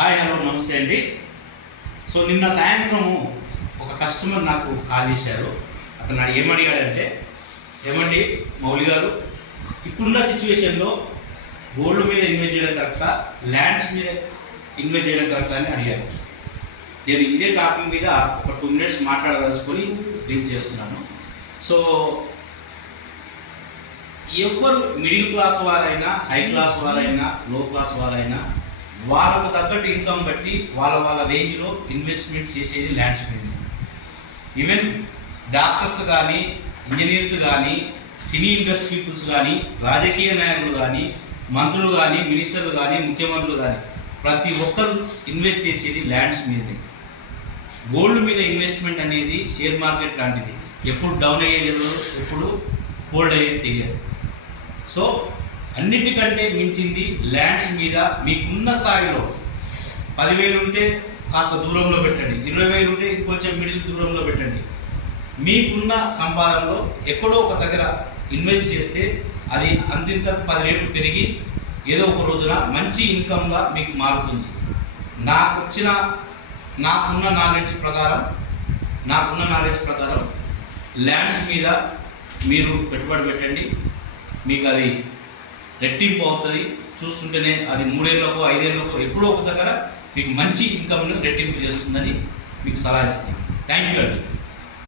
Hi hello నమస్తే అండి. So నిన్న సాయంత్రం ఒక కస్టమర్ నాకు కాల్ చేశారు. అతను ఏమడిగాడంటే, ఏమండి మౌలి గారు, ఇప్పుడున్న సిచ్యువేషన్లో గోల్డ్ మీద ఇన్వెస్ట్ చేయడం కరెక్టా, ల్యాండ్స్ మీద ఇన్వెస్ట్ చేయడం కరెక్టా అని అడిగారు. నేను ఇదే టాపిక్ మీద ఒక 2 minutes మాట్లాడదలుచుకొని రీచ్ చేస్తున్నాను. సో ఎవరు మిడిల్ క్లాస్ వారైనా, హై క్లాస్ వారైనా, లో క్లాస్ వారైనా వాళ్ళకు తగ్గట్టు ఇన్కమ్ బట్టి వాళ్ళ రేంజ్లో ఇన్వెస్ట్మెంట్ చేసేది ల్యాండ్స్ మీద. ఈవెన్ డాక్టర్స్ కానీ, ఇంజనీర్స్ కానీ, సినీ ఇండస్ట్రీ పీపుల్స్ కానీ, రాజకీయ నాయకులు కానీ, మంత్రులు కానీ, మినిస్టర్లు కానీ, ముఖ్యమంత్రులు కానీ ప్రతి ఒక్కరు ఇన్వెస్ట్ చేసేది ల్యాండ్స్ మీదే. గోల్డ్ మీద ఇన్వెస్ట్మెంట్ అనేది షేర్ మార్కెట్ లాంటిది. ఎప్పుడు డౌన్ అయ్యేది, ఎప్పుడు హోల్డ్ అయ్యేది తెలియదు. సో అన్నిటికంటే మించింది ల్యాండ్స్ మీద మీకున్న స్థాయిలో 10,000 ఉంటే కాస్త దూరంలో పెట్టండి, 20,000 ఉంటే ఇంకొంచెం మిడిల్ దూరంలో పెట్టండి. మీకున్న సంపాదనలో ఎక్కడో ఒక దగ్గర ఇన్వెస్ట్ చేస్తే అది అంతింత 10 రెట్లు పెరిగి ఏదో ఒక రోజున మంచి ఇన్కమ్గా మీకు మారుతుంది. నాకున్న నాలెడ్జ్ ప్రకారం ల్యాండ్స్ మీద మీరు పెట్టుబడి పెట్టండి. మీకు అది రెట్టింపు అవుతుంది. చూస్తుంటేనే అది 3 ఏళ్ళకో 5 ఏళ్ళకో ఎప్పుడో ఒక దగ్గర మీకు మంచి ఇన్కమ్ను రెట్టింపు చేస్తుందని మీకు సలహా ఇస్తాను. థ్యాంక్ యూ అండి.